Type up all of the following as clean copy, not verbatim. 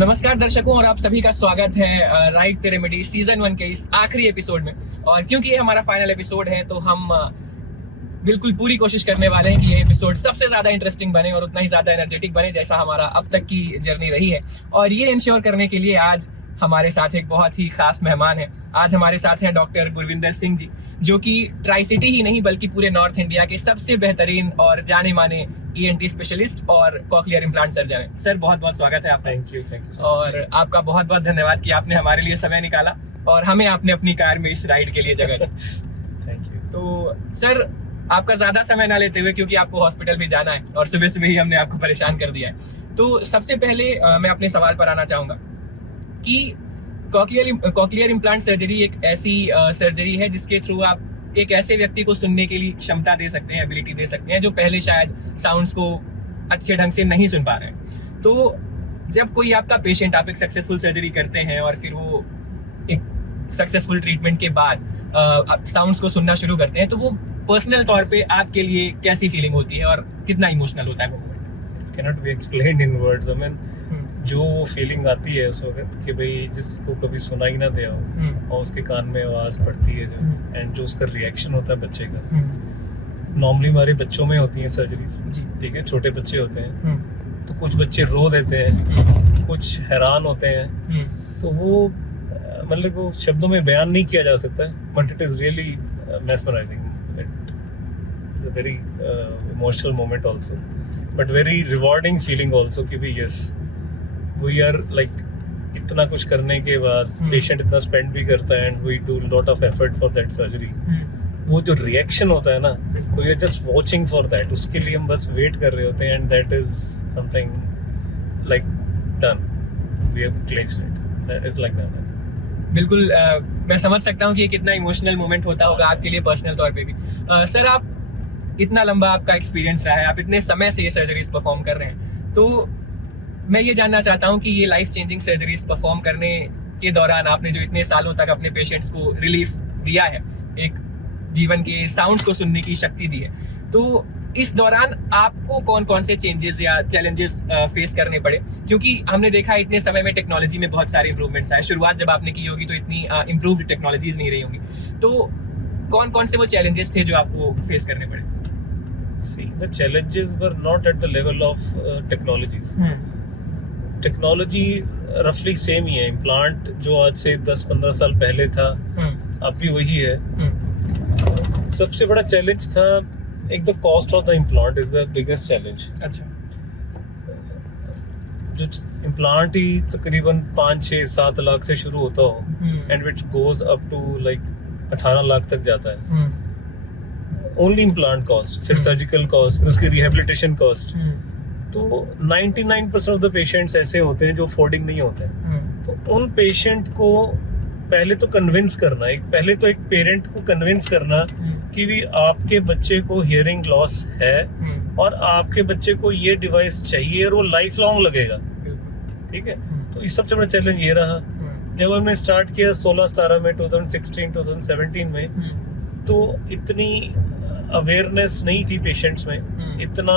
नमस्कार दर्शकों, और आप सभी का स्वागत है राइट द रेमेडी सीजन 1 के इस आखिरी एपिसोड में। और क्योंकि ये हमारा फाइनल एपिसोड है तो हम बिल्कुल पूरी कोशिश करने वाले हैं कि ये एपिसोड सबसे ज्यादा इंटरेस्टिंग बने और उतना ही ज्यादा एनर्जेटिक बने जैसा हमारा अब तक की जर्नी रही है। और ये इंश्योर करने के लिए आज हमारे साथ एक बहुत ही खास मेहमान है। आज हमारे साथ हैं डॉक्टर गुरविंदर सिंह जी, जो कि ट्राई सिटी ही नहीं बल्कि पूरे नॉर्थ इंडिया के सबसे बेहतरीन और जाने माने ENT स्पेशलिस्ट और कॉकलियर इम्प्लांट सर्जन है। सर बहुत बहुत स्वागत है आपका। Thank you. और आपका बहुत बहुत धन्यवाद कि आपने हमारे लिए समय निकाला और हमें आपने अपनी कार में इस राइड के लिए जगह दी। Thank you. तो सर आपका ज्यादा समय ना लेते हुए, क्योंकि आपको हॉस्पिटल भी जाना है और सुबह सुबह ही हमने आपको परेशान कर दिया है, तो सबसे पहले मैं अपने सवाल पर आना चाहूंगा कि कॉकलियर इम्प्लांट सर्जरी एक ऐसी सर्जरी है जिसके थ्रू आप एक ऐसे व्यक्ति को सुनने के लिए क्षमता दे सकते हैं, एबिलिटी दे सकते हैं, जो पहले शायद साउंड्स को अच्छे ढंग से नहीं सुन पा रहे हैं। तो जब कोई आपका पेशेंट, आप एक सक्सेसफुल सर्जरी करते हैं और फिर वो एक सक्सेसफुल ट्रीटमेंट के बाद साउंड्स को सुनना शुरू करते हैं, तो वो पर्सनल तौर पे आपके लिए कैसी फीलिंग होती है और कितना इमोशनल होता है वो moment? Cannot be explained in words. I mean जो वो फीलिंग आती है उस वक्त कि भाई जिसको कभी सुना ही ना दे हो और उसके कान में आवाज पड़ती है जो, एंड जो उसका रिएक्शन होता है बच्चे का, नॉर्मली हमारे बच्चों में होती है सर्जरीज, ठीक है, छोटे बच्चे होते हैं तो कुछ बच्चे रो देते हैं, कुछ हैरान होते हैं, तो वो मतलब वो शब्दों में बयान नहीं किया जा सकता है, but it is really mesmerizing. It's a very emotional moment also, but very rewarding feeling also कि भी yes, we are like इतना कुछ करने के बाद पेशेंट इतना स्पेंड भी करता है and we do lot of effort for that surgery. वो जो रिएक्शन होता है ना, we are just watching for that. उसके लिए हम बस वेट कर रहे होते हैं and that is something like done. We have clinched it. It's like that. बिल्कुल मैं समझ सकता हूँ कि ये कितना इमोशनल मोमेंट होता होगा आपके लिए पर्सनल तौर पे भी। सर आप इतना लंबा आपका एक्सपीरियंस रहा है, आप इतने समय से ये सर्जरीज परफॉर्म कर रहे हैं, तो मैं ये जानना चाहता हूँ कि ये लाइफ चेंजिंग सर्जरीज परफॉर्म करने के दौरान आपने जो इतने सालों तक अपने पेशेंट्स को रिलीफ दिया है, एक जीवन के साउंड्स को सुनने की शक्ति दी है, तो इस दौरान आपको कौन कौन से चेंजेस या चैलेंजेस फेस करने पड़े? क्योंकि हमने देखा है इतने समय में टेक्नोलॉजी में बहुत सारे इंप्रूवमेंट्स आए। शुरुआत जब आपने की होगी तो इतनी इंप्रूव्ड टेक्नोलॉजीज नहीं रही होंगी, तो कौन कौन से वो चैलेंजेस थे जो आपको फेस करने पड़े? See, the challenges were not at the level of technologies. Technology रफली सेम ही है। इम्प्लांट जो आज से 10-15 साल पहले था अब भी वही है। सबसे बड़ा चैलेंज था एक तो cost of the implant is the biggest challenge. अच्छा। जो इम्प्लांट ही तकरीबन 5-6-7 लाख से शुरू होता हो and which goes up to like 18 lakh तक जाता है, ओनली इम्प्लांट कॉस्ट, फिर सर्जिकल कॉस्ट, फिर उसकी रिहेबिलिटेशन कॉस्ट। तो 99% ऑफ द पेशेंट्स ऐसे होते हैं जो अफोर्डिंग नहीं होते हैं। तो उन पेशेंट को पहले तो कन्विंस करना, पहले तो एक पेरेंट को कन्विंस करना कि भी आपके बच्चे को हियरिंग लॉस है और आपके बच्चे को ये डिवाइस चाहिए और वो लाइफ लॉन्ग लगेगा, ठीक है। तो इस सबसे बड़ा चैलेंज ये रहा। जब हमने स्टार्ट किया 16-17 में, 2016-2017 में, तो इतनी अवेयरनेस नहीं थी पेशेंट्स में, इतना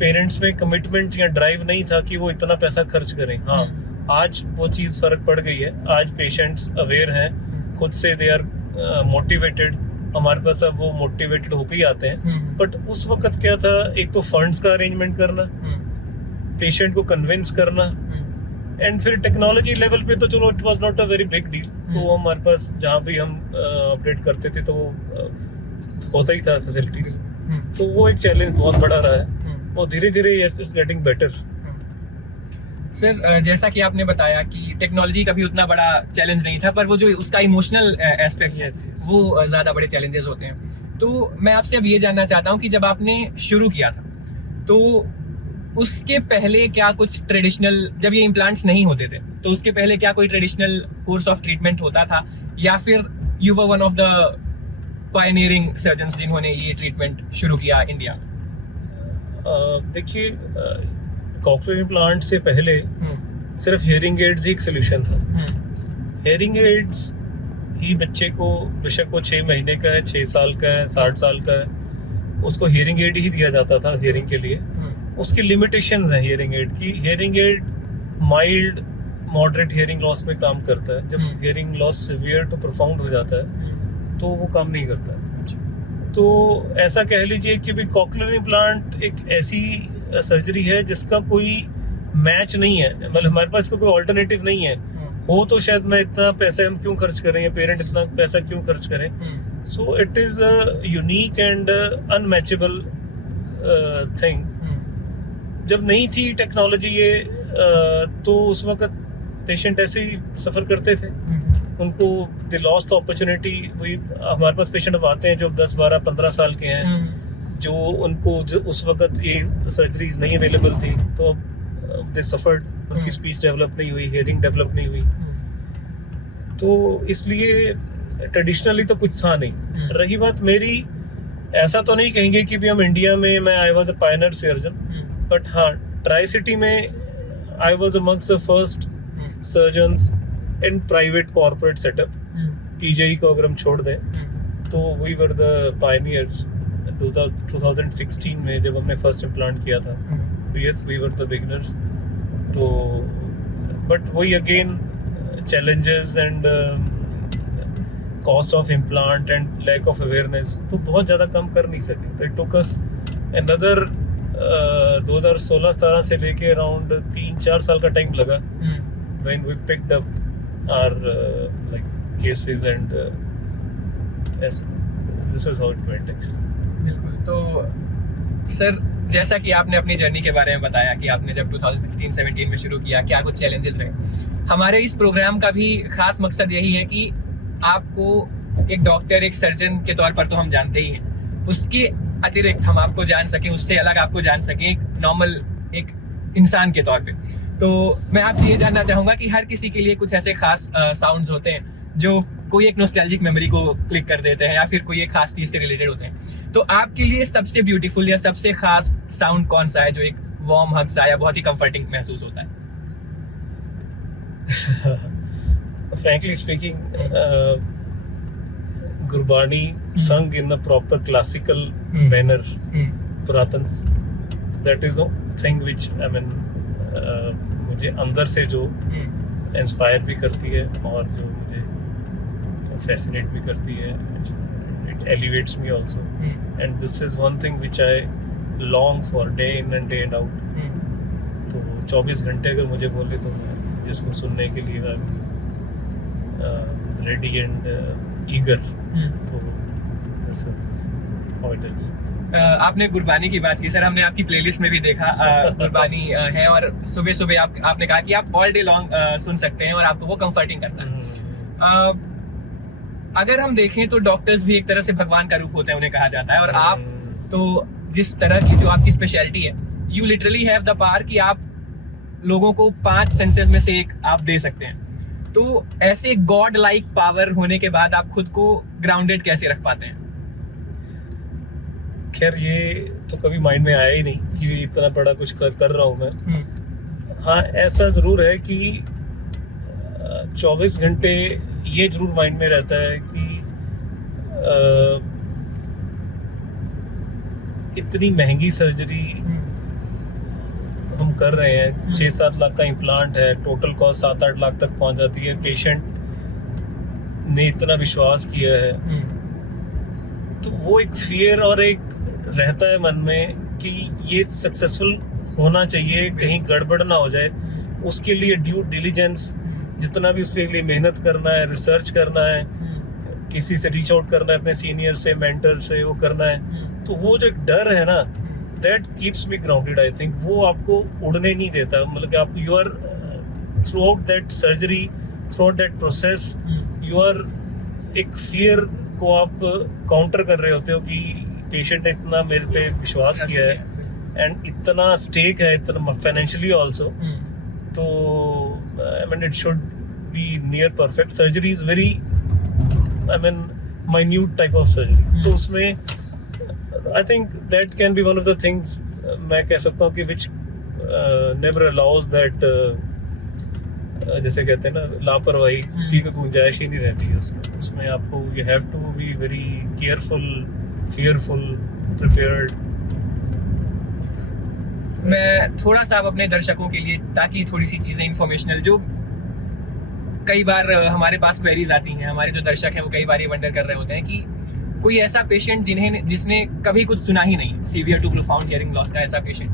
पेरेंट्स में कमिटमेंट या ड्राइव नहीं था कि वो इतना पैसा खर्च करें। हाँ, आज वो चीज फर्क पड़ गई है। आज पेशेंट्स अवेयर हैं, खुद से दे आर मोटिवेटेड, हमारे पास अब वो मोटिवेटेड होकर ही आते हैं। बट उस वक्त क्या था, एक तो फंड्स का अरेंजमेंट करना, पेशेंट को कन्विंस करना, एंड फिर टेक्नोलॉजी लेवल पे तो चलो it was not a very big deal. तो हमारे पास जहाँ भी हम ऑपरेट करते थे तो वो होता ही था फैसिलिटीज। तो वो एक चैलेंज बहुत बड़ा रहा है और धीरे धीरे इट्स गेटिंग बेटर। सर जैसा कि आपने बताया कि टेक्नोलॉजी का भी उतना बड़ा चैलेंज नहीं था, पर वो जो उसका इमोशनल एस्पेक्ट है वो ज्यादा बड़े चैलेंजेस होते हैं। तो मैं आपसे अब ये जानना चाहता हूँ कि जब आपने शुरू किया था तो उसके पहले क्या कुछ ट्रेडिशनल, जब ये इम्प्लांट्स नहीं होते थे तो उसके पहले क्या कोई ट्रेडिशनल कोर्स ऑफ ट्रीटमेंट होता था, या फिर you were one of the pioneering surgeons जिन्होंने ये ट्रीटमेंट शुरू किया इंडिया? देखिए, कॉकलियर इम्प्लांट से पहले सिर्फ हियरिंग एड्स ही एक सोल्यूशन था। हियरिंग एड्स ही बच्चे को, बेशक वो 6 महीने का है, 6 साल का है, 60 साल का है, उसको हियरिंग एड ही दिया जाता था हियरिंग के लिए। उसकी लिमिटेशंस हैं हियरिंग एड की। Hearing aid mild moderate hearing loss में काम करता है. जब hearing loss severe to profound हो जाता है तो वो काम नहीं करता है. तो ऐसा कह लीजिए कि भाई कॉक्लियर इम्प्लांट एक ऐसी सर्जरी है जिसका कोई मैच नहीं है. मतलब हमारे पास कोई ऑल्टरनेटिव नहीं है. हो तो शायद मैं इतना पैसा हम क्यों खर्च करें या पेरेंट इतना पैसा क्यों खर्च करें. So it is a unique and unmatchable thing. जब नहीं थी टेक्नोलॉजी ये तो उस वक्त पेशेंट ऐसे ही सफर करते थे. उनको दे लॉस्ट द अपॉर्चुनिटी. वही हमारे पास पेशेंट अब आते हैं जो 10, 12, 15 साल के हैं, जो उनको उस वक्त ये सर्जरीज नहीं अवेलेबल थी, तो दे सफर्ड. उनकी स्पीच डेवलप नहीं हुई, हियरिंग डेवलप नहीं हुई. तो इसलिए ट्रेडिशनली तो कुछ था नहीं. रही बात मेरी, ऐसा तो नहीं कहेंगे कि भी हम इंडिया में मैं I was a Pioneer surgeon, but हाँ ट्राई सिटी में I was amongst the first surgeons in private corporate setup. PGI को अगर हम छोड़ दें तो वी वर द पायनियर्स. 2016 में जब हमने फर्स्ट इम्प्लांट किया था, yes we were the beginners. तो बट वही again challenges and cost of implant and lack of awareness, तो बहुत ज़्यादा कम कर नहीं सके. तो it took us another 2016-17 से लेके अराउंड 3-4 साल का टाइम लगा when we picked up our like cases and yes, this is how it went actually. बिल्कुल. तो सर जैसा कि आपने अपनी जर्नी के बारे में बताया कि आपने जब 2016-17 में शुरू किया, क्या कुछ चैलेंजेस रहे. हमारे इस प्रोग्राम का भी खास मकसद यही है कि आपको एक डॉक्टर, एक सर्जन के तौर पर तो हम जानते ही हैं, उसके अतिरिक्त हम आपको जान सकें, उससे अलग आपको जान सकें एक नॉर्मल एक इंसान के तौर पे. तो मैं आपसे ये जानना चाहूँगा कि हर किसी के लिए कुछ ऐसे खास साउंड्स होते हैं जो कोई एक नॉस्टैल्जिक मेमोरी को क्लिक कर देते हैं या फिर कोई एक खास चीज से रिलेटेड होते हैं. तो आपके लिए सबसे ब्यूटीफुल या सबसे खास साउंड कौन सा है जो एक वार्म हग सा या बहुत ही कंफर्टिंग महसूस होता है? Frankly speaking, Gurbani sung in a proper classical manner, Puratans. That is a thing which I mean मुझे अंदर से जो इंस्पायर भी करती है और जो मुझे फैसिनेट भी करती है. It elevates me also, and this is one thing which I long for day in and day out. तो 24 घंटे अगर मुझे बोले तो जिसको सुनने के लिए मैं रेडी एंड ईगर. तो this is how it is. आपने गुरबानी की बात की सर, हमने आपकी प्लेलिस्ट में भी देखा गुरबानी है और सुबह सुबह आपने कहा कि आप ऑल डे लॉन्ग सुन सकते हैं और आपको वो कंफर्टिंग करता है. अगर हम देखें तो डॉक्टर्स भी एक तरह से भगवान का रूप होते हैं, उन्हें कहा जाता है, और आप तो जिस तरह की जो आपकी स्पेशलिटी है, you literally have the power कि आप लोगों को 5 सेंसेस में से एक आप दे सकते हैं. तो ऐसे गॉड लाइक पावर होने के बाद आप खुद को ग्राउंडेड कैसे रख पाते हैं? खैर ये तो कभी माइंड में आया ही नहीं कि इतना बड़ा कुछ कर रहा हूँ मैं. हाँ ऐसा जरूर है कि 24 घंटे ये जरूर माइंड में रहता है कि इतनी महंगी सर्जरी हम कर रहे हैं. 6-7 लाख का इम्प्लांट है, टोटल कॉस्ट 7-8 लाख तक पहुंच जाती है. पेशेंट ने इतना विश्वास किया है, तो वो एक फियर और एक रहता है मन में कि ये सक्सेसफुल होना चाहिए, कहीं गड़बड़ ना हो जाए. उसके लिए ड्यू डिलीजेंस, जितना भी उसके लिए मेहनत करना है, रिसर्च करना है, किसी से रीच आउट करना है, अपने सीनियर से, मेंटर से, वो करना है. तो वो जो एक डर है ना, that keeps me grounded. I think वो आपको उड़ने नहीं देता. मतलब कि आप you are throughout that surgery, throughout that process, you are एक फियर को आप काउंटर कर रहे होते हो कि पेशेंट ने इतना मेरे पे विश्वास किया है एंड इतना स्टेक है, इतना फाइनेंशियली ऑल्सो. तो I mean it should be near perfect. Surgery is very I mean minute type of surgery. तो उसमें I think that can be one of the things मैं कह सकता हूँ कि विच नेवर अलाउज दैट, जैसे कहते हैं ना, लापरवाही की कोई गुंजाइश ही नहीं रहती है उसमें. उसमें आपको you have to be very careful, fearful, prepared. मैं थोड़ा सा अब अपने दर्शकों के लिए, ताकि थोड़ी सी चीजें इंफॉर्मेशनल जो कई बार हमारे पास क्वेरीज आती हैं, हमारे जो दर्शक हैं वो कई बार ये वंडर कर रहे होते हैं कि कोई ऐसा पेशेंट जिसने कभी कुछ सुना ही नहीं, severe to profound hearing loss का ऐसा पेशेंट,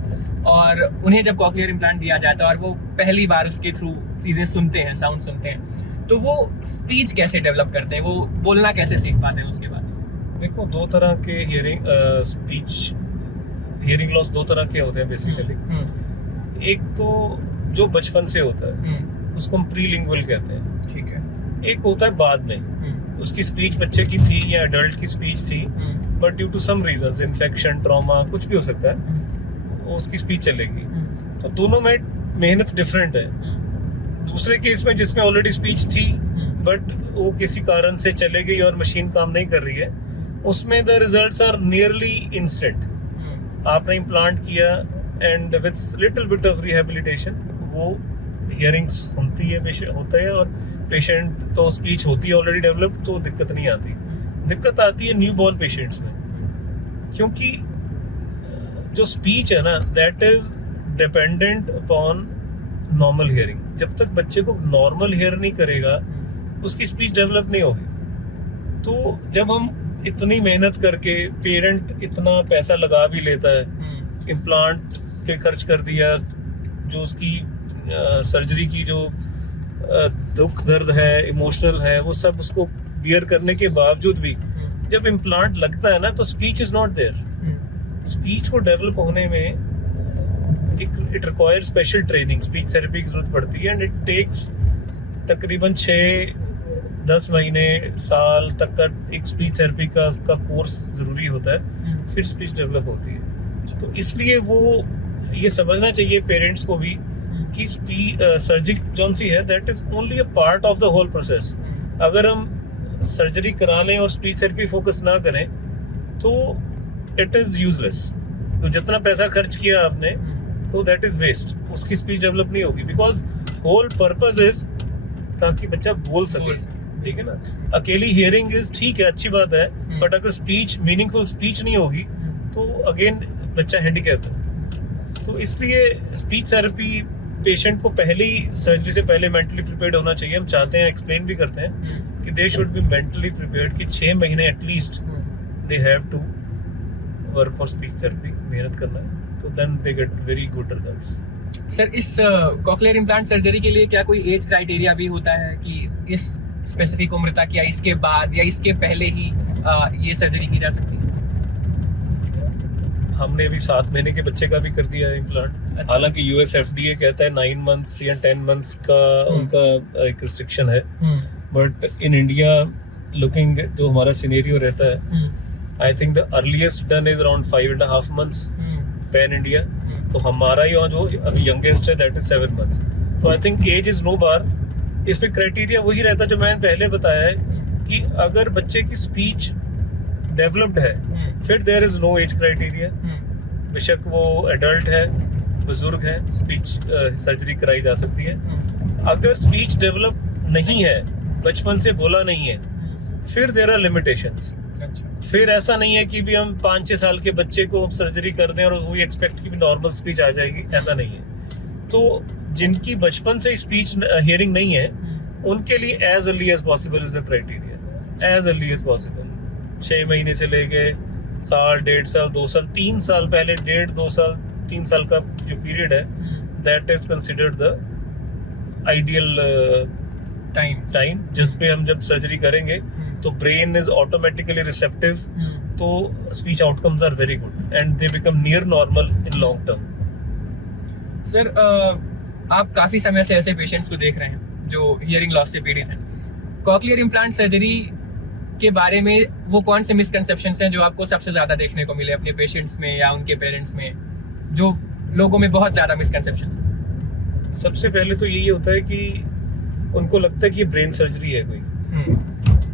और उन्हें जब कॉक्लियर इम्प्लांट दिया जाता है और वो पहली बार उसके थ्रू चीज़ें सुनते हैं, साउंड सुनते हैं, तो वो स्पीच कैसे डेवलप करते हैं, वो बोलना कैसे सीख पाते हैं उसके बाद? देखो, दो तरह के हियरिंग लॉस दो तरह के होते हैं बेसिकली। एक तो जो बचपन से होता है उसको हम प्रीलिंगुअल कहते हैं, ठीक है। एक होता है बाद में, उसकी स्पीच बच्चे की थी या एडल्ट की स्पीच थी, but due to some reasons, infection, trauma, कुछ भी हो सकता है, उसकी स्पीच चलेगी। तो दोनों में मेहनत डिफरेंट है। दूसरे केस में जिसमें ऑलरेडी स्पीच थी बट वो किसी कारण से चले गई और मशीन काम नहीं कर रही है, उसमें the results are nearly instant. आपने इम्प्लांट किया and with little bit of rehabilitation वो हियरिंग्स होती है, होता है, और पेशेंट तो स्पीच होती है ऑलरेडी डेवलप्ड, तो दिक्कत नहीं आती। दिक्कत आती है न्यू बॉर्न पेशेंट्स में, क्योंकि जो स्पीच है ना, that is dependent upon normal hearing. जब तक बच्चे को नॉर्मल हियर नहीं करेगा उसकी स्पीच डेवलप नहीं होगी। तो जब हम इतनी मेहनत करके, पेरेंट इतना पैसा लगा भी लेता है, इम्प्लांट पे खर्च कर दिया, जो उसकी सर्जरी की जो दुख दर्द है, इमोशनल है, वो सब उसको बियर करने के बावजूद भी जब इम्प्लांट लगता है ना, तो speech is not there. Speech को डेवलप होने में it requires special training, speech therapy की जरूरत पड़ती है, एंड इट टेक्स तकरीबन 6-10 महीने, साल तक का एक स्पीच थेरेपी का कोर्स जरूरी होता है, फिर स्पीच डेवलप होती है। तो इसलिए वो ये समझना चाहिए पेरेंट्स को भी कि सर्जरी जौन सी है, that is only a part of the whole process. अगर हम सर्जरी करा लें और स्पीच थेरेपी फोकस ना करें तो इट इज यूजलेस। तो जितना पैसा खर्च किया आपने, तो दैट इज वेस्ट, उसकी स्पीच डेवलप नहीं होगी, बिकॉज होल पर्पस इज ताकि बच्चा बोल सके, ठीक है ना। अकेली हियरिंग इज ठीक है, अच्छी बात है, बट अगर स्पीच, मीनिंगफुल स्पीच नहीं होगी तो अगेन बच्चा हैंडीकैप है। तो इसलिए स्पीच थेरेपी पेशेंट को पहली सर्जरी से पहले मेंटली प्रिपेयर्ड होना चाहिए। हम चाहते हैं, एक्सप्लेन भी करते हैं कि they should be mentally prepared कि 6 महीने at least they have to work for speech therapy, मेहनत करना है, तो then they get very good results. Sir, इस कॉक्लियर इम्प्लांट सर्जरी के लिए क्या कोई एज क्राइटेरिया भी होता है कि इस स्पेसिफिक उम्र तक या इसके बाद या इसके पहले ही ये सर्जरी की जा सकती है? हमने अभी 7 महीने के बच्चे का भी कर दिया है इम्प्लांट। अच्छा। हालांकि यूएस एफडीए कहता है 9 मंथ्स या 10 मंथ्स का उनका एक रिस्ट्रिक्शन है, बट इन इंडिया लुकिंग जो हमारा सिनेरियो रहता है, I think the earliest done is around 5.5 months pan India. तो हमारा यहाँ जो अभी यंगेस्ट है दैट इज 7 मंथ्स। तो I think age is no bar. इसमें क्राइटेरिया वही रहता है जो मैंने पहले बताया है कि अगर बच्चे की स्पीच डेवलप्ड है, फिर there is no age criteria. बेशक वो एडल्ट है, बुजुर्ग है, स्पीच सर्जरी कराई जा सकती है। अगर स्पीच डेवलप नहीं है, बचपन से बोला नहीं है, फिर देयर आर लिमिटेशंस। फिर ऐसा नहीं है कि भी हम 5-6 साल के बच्चे को सर्जरी कर दें और वो एक्सपेक्ट की भी नॉर्मल स्पीच आ जाएगी, ऐसा नहीं है। तो जिनकी बचपन से स्पीच हियरिंग नहीं है, उनके लिए as early as possible is the criteria, as early as possible. 6 महीने से लेके साल, 1.5 साल, 2 साल, 3 साल पहले, 1.5-2 साल, 3 साल का जो पीरियड है, that is considered the ideal time जिस पे हम जब सर्जरी करेंगे तो ब्रेन इज ऑटोमेटिकली रिसेप्टिव, तो speech outcomes are very good and they become near normal in long term. Sir, आप काफी समय से ऐसे पेशेंट्स को देख रहे हैं जो हियरिंग लॉस से पीड़ित हैं। कॉक्लियर इम्प्लांट सर्जरी के बारे में वो कौन से मिसकंसेप्शंस हैं जो आपको सबसे ज्यादा देखने को मिले अपने पेशेंट्स में या उनके पेरेंट्स में, जो लोगों में बहुत ज्यादा मिसकंसेप्शंस हैं? सबसे पहले तो यही होता है कि उनको लगता है कि ये ब्रेन सर्जरी है कोई,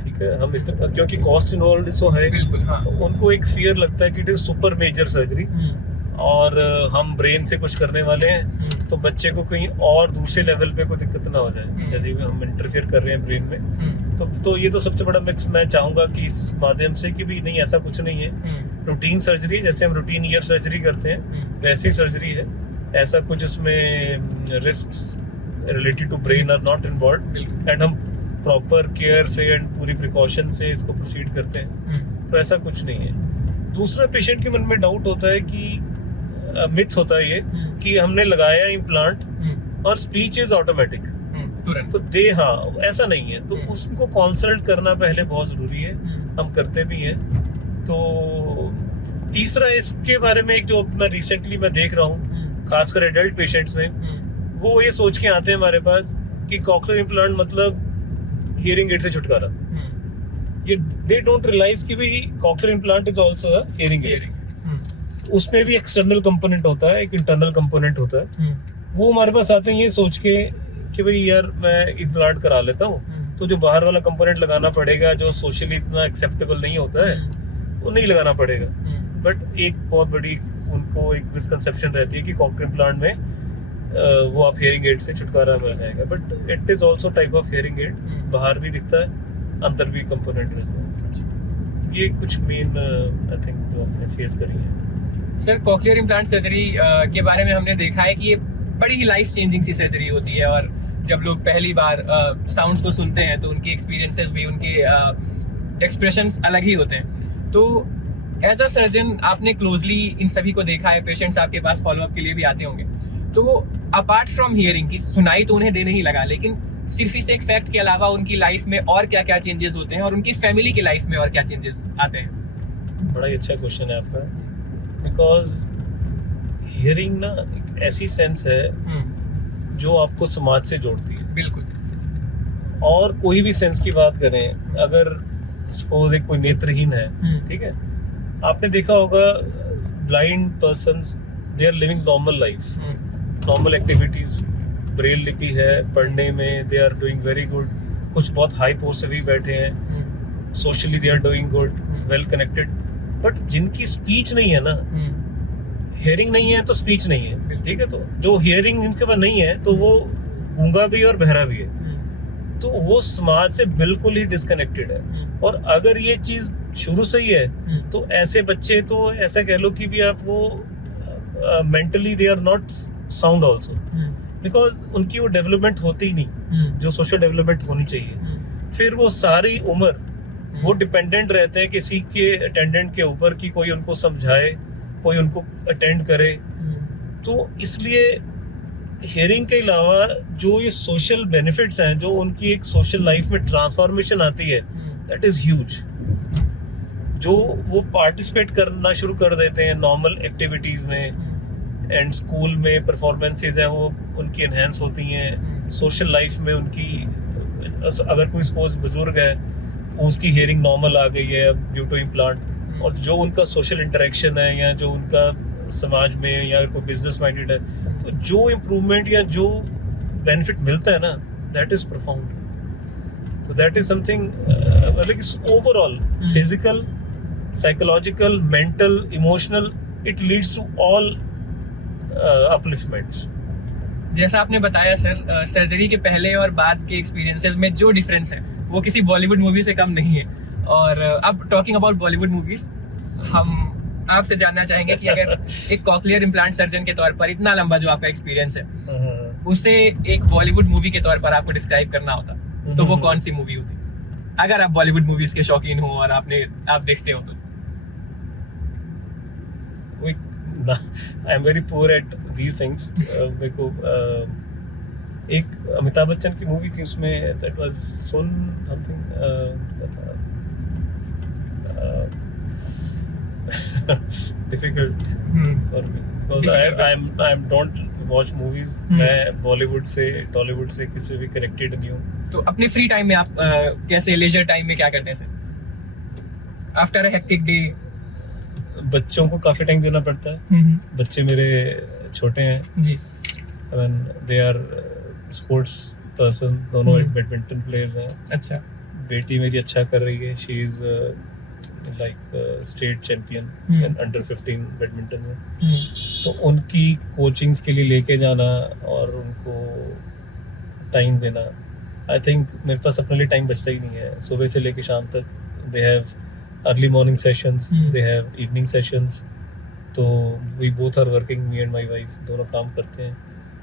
ठीक है। हम इतना, क्योंकि कॉस्ट इन्वॉल्व सो है, बिल्कुल, हाँ। तो उनको एक फियर लगता है कि it is super major surgery और हम ब्रेन से कुछ करने वाले हैं, तो बच्चे को कहीं और दूसरे लेवल पे कोई दिक्कत ना हो जाए, जैसे हम इंटरफेयर कर रहे हैं ब्रेन में। तो ये तो सबसे बड़ा मिक्स मैं चाहूंगा कि इस माध्यम से कि भी नहीं, ऐसा कुछ नहीं है। रूटीन सर्जरी, जैसे हम रूटीन ईयर सर्जरी करते हैं, वैसी सर्जरी है। ऐसा कुछ उसमें risk related to brain are not involve, बिल्कुल। एंड हम प्रॉपर केयर से एंड पूरी प्रिकॉशन से इसको प्रोसीड करते हैं, तो ऐसा कुछ नहीं है। दूसरा, पेशेंट के मन में डाउट होता है कि मिथ्स होता है ये कि हमने लगाया इम्प्लांट और स्पीच इज ऑटोमेटिक तुरंत। तो हाँ, ऐसा नहीं है। तो उसको कंसल्ट करना पहले बहुत जरूरी है, हम करते भी हैं। तो तीसरा, इसके बारे में एक जो मैं रिसेंटली देख रहा हूँ खासकर एडल्ट पेशेंट्स में, वो ये सोच के आते हैं हमारे पास कि कॉक्लियर इम्प्लांट मतलब हियरिंग एड से छुटकारा। ये दे डोंट रियलाइज कि भाई cochlear implant is also a hearing aid. उसमें भी एक्सटर्नल कंपोनेंट होता है, एक इंटरनल कंपोनेंट होता है। वो हमारे पास आते हैं ये सोच के कि भाई यार मैं इम्प्लांट करा लेता हूँ, तो जो बाहर वाला कंपोनेंट लगाना पड़ेगा जो सोशली इतना एक्सेप्टेबल नहीं होता है वो नहीं लगाना पड़ेगा। बट एक बहुत बड़ी उनको एक मिसकंसेप्शन रहती है कि कॉक्लियर इम्प्लांट में वो आप हियरिंग एड से छुटकारा मिल जाएगा, but it is also type of hearing aid. बाहर भी दिखता है, अंदर भी कंपोनेंट रहता है। ये कुछ मेन आई थिंक जो हमने फेस करी है। सर, कॉक्लियर इम्प्लांट सर्जरी के बारे में हमने देखा है कि ये बड़ी ही लाइफ चेंजिंग सी सर्जरी होती है, और जब लोग पहली बार साउंड्स को सुनते हैं तो उनके एक्सपीरियंसेस भी, उनके एक्सप्रेशंस अलग ही होते हैं। तो एज अ सर्जन आपने क्लोजली इन सभी को देखा है, पेशेंट्स आपके पास फॉलोअप के लिए भी आते होंगे। तो अपार्ट फ्रॉम हियरिंग की सुनाई तो उन्हें देने ही लगा, लेकिन सिर्फ इस एक फैक्ट के अलावा उनकी लाइफ में और क्या क्या चेंजेस होते हैं और उनकी फैमिली की लाइफ में और क्या चेंजेस आते हैं? बड़ा ही अच्छा क्वेश्चन है आपका, बिकॉज हियरिंग ना एक ऐसी सेंस है जो आपको समाज से जोड़ती है। बिल्कुल। और कोई भी सेंस की बात करें, अगर सपोज एक कोई नेत्रहीन है, ठीक है, आपने देखा होगा blind persons they are living normal life, normal activities, braille लिपि है, पढ़ने में they are doing very good, कुछ बहुत हाई पोस्ट से भी बैठे हैं, socially they are doing good, well connected. But जिनकी स्पीच नहीं है ना, हियरिंग नहीं है तो स्पीच नहीं है, ठीक है, तो जो हियरिंग जिनके पास नहीं है तो वो गूंगा भी और बहरा भी है, तो वो समाज से बिल्कुल ही डिस्कनेक्टेड है। और अगर ये चीज शुरू से ही है तो ऐसे बच्चे तो ऐसा कह लो कि भी आप वो mentally they are not sound also, because उनकी वो डेवलपमेंट होती ही नहीं जो सोशल डेवलपमेंट होनी चाहिए। फिर वो सारी उम्र वो डिपेंडेंट रहते हैं किसी के अटेंडेंट के ऊपर कि कोई उनको समझाए, कोई उनको अटेंड करे। तो इसलिए हियरिंग के अलावा जो ये सोशल बेनिफिट्स हैं, जो उनकी एक सोशल लाइफ में ट्रांसफॉर्मेशन आती है, दैट इज ह्यूज। जो वो पार्टिसिपेट करना शुरू कर देते हैं नॉर्मल एक्टिविटीज में, एंड स्कूल में परफॉर्मेंसेज हैं वो उनकी एनहेंस होती हैं, सोशल लाइफ में उनकी, अगर कोई सपोज बुजुर्ग है उसकी हियरिंग नॉर्मल आ गई है ड्यू टू इम्प्लांट, और जो उनका सोशल इंटरेक्शन है या जो उनका समाज में या कोई बिजनेस माइंडेड है, तो जो इम्प्रूवमेंट या जो बेनिफिट मिलता है ना, दैट इज प्रोफाउंड। तो that is something like overall physical, psychological, mental, emotional, it leads to all upliftments. जैसा आपने बताया सर, सर्जरी के पहले और बाद के एक्सपीरियंसेस में जो डिफरेंस है वो किसी बॉलीवुड मूवी से कम नहीं है। और अब टॉकिंग अबाउट बॉलीवुड मूवीज, हम आपसे जानना चाहेंगे कि अगर एक कॉक्लियर इम्प्लांट सर्जन के तौर पर इतना लंबा जो आपका एक्सपीरियंस है उसे एक बॉलीवुड मूवी के तौर पर आपको डिस्क्राइब करना होता तो वो कौन सी मूवी होती, अगर आप बॉलीवुड मूवीज के शौकीन हो और आप देखते हो तो? I am very poor at these things. मेरे को एक अमिताभ बच्चन की मूवी थी, उसमें that was soon something difficult for me because I am don't watch movies. मैं बॉलीवुड से टॉलीवुड से किसी भी कनेक्टेड नहीं हूँ। तो अपने फ्री टाइम में आप कैसे, लेजर टाइम में क्या करते हैं sir after a hectic day? बच्चों को काफी टाइम देना पड़ता है। बच्चे मेरे छोटे हैं जी, दे आर स्पोर्ट्स पर्सन, दोनों बैडमिंटन प्लेयर्स हैं। अच्छा। बेटी मेरी अच्छा कर रही है, she is like state champion in under 15 badminton में। तो उनकी कोचिंग्स के लिए लेके जाना और उनको टाइम देना, आई थिंक मेरे पास अपने लिए टाइम बचता ही नहीं है। सुबह से लेके शाम तक they have early morning sessions, they have evening sessions. तो we both are working, me and my wife दोनों काम करते हैं।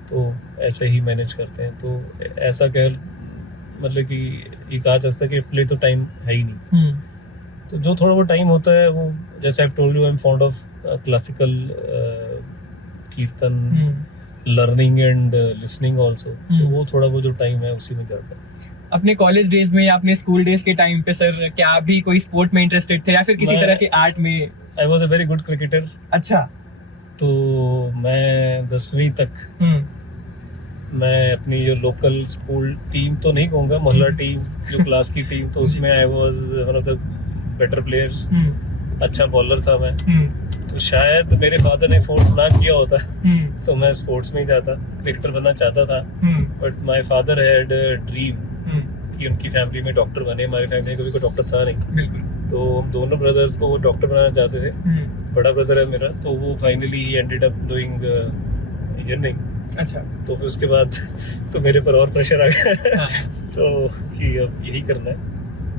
तो ऐसे ही मैनेज करते हैं। तो ऐसा कह मतलब कि ये कहा जा सकता है कि प्ले तो टाइम है ही नहीं। तो जो थोड़ा बहुत टाइम होता है वो, जैसे I told you, I am fond of classical कीर्तन, लर्निंग एंड लिसनिंग आल्सो। तो वो थोड़ा वो जो टाइम है उसी में जाता है। अपने कॉलेज डेज में या अपने स्कूल डेज के टाइम पे सर क्या आप भी कोई स्पोर्ट में इंटरेस्टेड थे या फिर किसी तरह के आर्ट में? I was a very good cricketer. अच्छा। तो मैं 10वीं तक मैं अपनी जो लोकल स्कूल टीम तो नहीं कहूँगा, मोहल्ला टीम, जो क्लास की टीम, तो उसमें I was one of the better players. अच्छा बॉलर था मैं। तो शायद मेरे फादर ने फोर्स ना किया होता तो मैं स्पोर्ट्स में ही जाता, क्रिकेटर बनना चाहता था। But my father had a dream कि उनकी फैमिली में डॉक्टर बने। हमारी फैमिली में कभी कोई डॉक्टर था नहीं। तो हम दोनों ब्रदर्स को वो डॉक्टर बनाना चाहते थे। बड़ा ब्रदर है मेरा, तो वो finally he ended up doing engineering. अच्छा। तो फिर उसके बाद तो मेरे पर और प्रेशर आ गया तो कि अब यही करना है।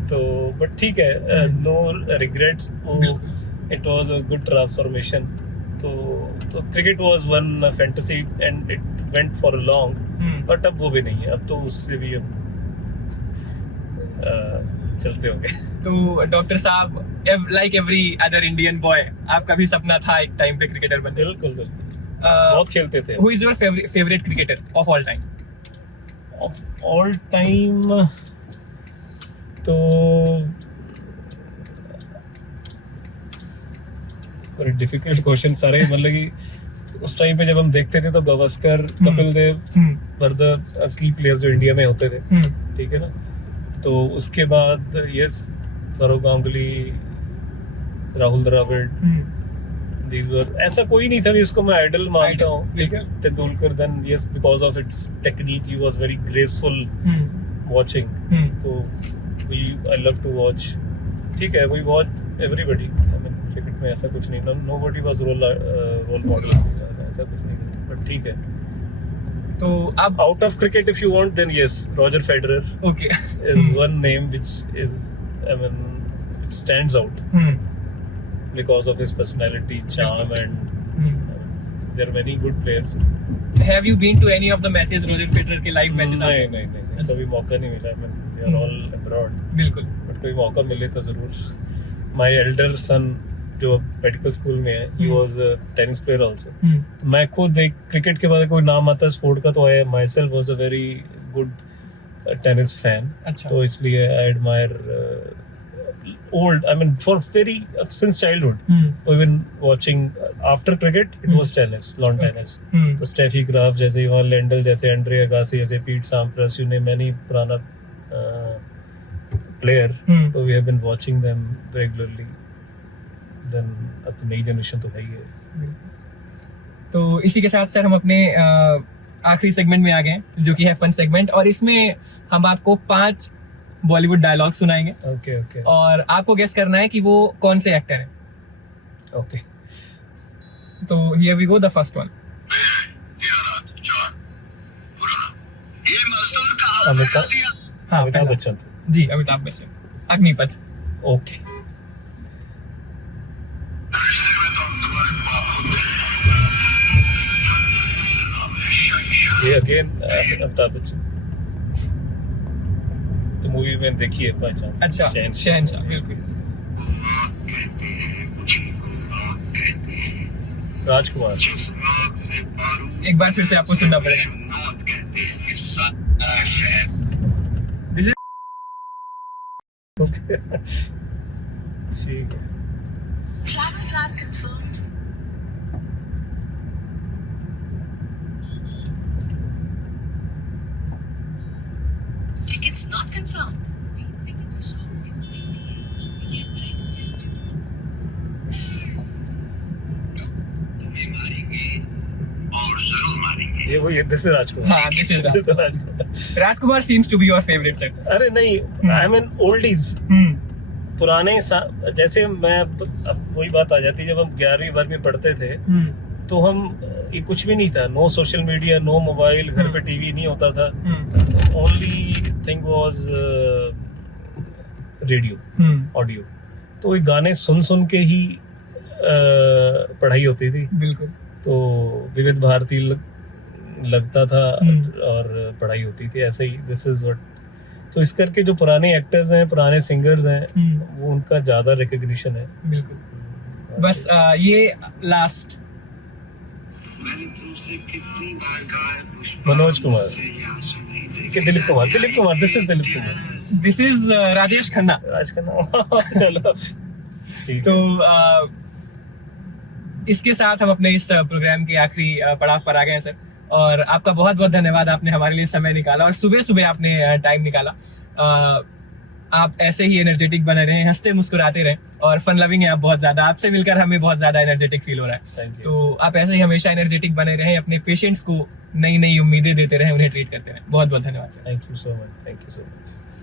तो बट ठीक है, no regrets. It was a good transformation. तो cricket was one fantasy and it went for long. But अब वो भी नहीं है, अब तो उससे भी हम चलते होंगे। तो डॉक्टर साहब, like every other Indian boy, आपका भी सपना था एक टाइम पे क्रिकेटर बनने? बिल्कुल बिल्कुल, बहुत खेलते थे। Who is your favourite cricketer of all time? Of all time तो बड़े डिफिकल्ट क्वेश्चन सारे। मतलब कि उस टाइम पे जब हम देखते थे तो Gavaskar, Kapil Dev were the key player जो इंडिया में होते थे। ठीक है ना। तो उसके बाद yes, Sourav Ganguly, Rahul Dravid, these were, ऐसा कोई नहीं था भी उसको मैं आइडल मानता हूँ। ठीक है। Tendulkar, then yes, because of its technique he was very graceful watching. तो I love to watch। ठीक है, we watch everybody। I mean, cricket में ऐसा कुछ नहीं, nobody was role model, ऐसा कुछ नहीं था। बट ठीक है। तो अब out of cricket if you want, then yes, Roger Federer okay is one name which is, I mean, it stands out because of his personality, charm, and there are many good players। have you been to any of the matches, Roger Federer के live matches? नहीं, कभी मौका नहीं मिला। I mean, they are all abroad। बिल्कुल। But कोई मौका मिले तो जरूर। माय एल्डर सन जो मेडिकल स्कूल में है, he was a tennis player also. तो मैं खुद एक क्रिकेट के बाद कोई नाम आता है स्पोर्ट का तो I myself was a very good tennis fan. अच्छा। तो इसलिए I admire old, I mean, for very since childhood, we've been watching after cricket, it was tennis, lawn tennis। तो स्टेफी ग्राफ जैसे, Ivan Lendl जैसे, Andre Agassi जैसे, पीट साम्प्रास, you name any पुराना player, तो we have been watching them regularly। then अब तो नई जनरेशन तो है ही है। तो इसी के साथ सर हम अपने आखिरी सेगमेंट में आ गए जो कि है फन सेगमेंट, और इसमें हम आपको 5 बॉलीवुड डायलॉग सुनाएंगे। ओके। और आपको गेस करना है कि वो कौन से एक्टर हैं। ओके। तो here we go, the first one. Amitabh Bachchan ji, Amitabh Bachchan, Agneepath. Okay. ये अगेन अमिताभ बच्चन। तो मूवी में देखी है बाय चांस। अच्छा, शहनशाह, बिल्कुल। राजकुमार। एक बार फिर से आपको सुनना पड़ेगा। This is okay. ठीक है। Track confirmed। Tickets not confirmed। Ticket is shown in PTA। Get train suggested। ये वो, ये दिस इज राजकुमार। हाँ, this is Rajkumar. Rajkumar seems to be your favorite sir। अरे नहीं, आई मीन ओल्डीज, पुराने जैसे मैं, अब वही बात आ जाती है, जब हम 11वीं 12वीं पढ़ते थे तो हम, ये कुछ भी नहीं था, no social media, no mobile, घर पे टीवी नहीं होता था। Only thing was radio, audio. तो ये गाने सुन सुन के ही पढ़ाई होती थी। बिल्कुल। तो विविध भारती लगता था और पढ़ाई होती थी, ऐसे ही दिस इज व्हाट। तो इस करके जो पुराने एक्टर्स हैं, पुराने सिंगर्स हैं, वो उनका ज्यादा रिकग्निशन है। बिल्कुल। बस ये लास्ट मनोज कुमार के Dilip Kumar this is Dilip Kumar, this is Rajesh Khanna. Raj का नाम चलो ठीक तो है। इसके साथ हम अपने इस प्रोग्राम के आखिरी पड़ाव पर आ गए हैं सर, और आपका बहुत बहुत धन्यवाद, आपने हमारे लिए समय निकाला और सुबह सुबह आपने टाइम निकाला। आप ऐसे ही एनर्जेटिक बने रहें, हंसते मुस्कुराते रहें, और फन लविंग है आप बहुत ज्यादा। आपसे मिलकर हमें बहुत ज्यादा एनर्जेटिक फील हो रहा है। Thank you. तो आप ऐसे ही हमेशा एनर्जेटिक बने रहें, अपने पेशेंट्स को नई नई उम्मीदें देते रहें, उन्हें ट्रीट करते रहें। बहुत बहुत धन्यवाद sir. Thank you so much.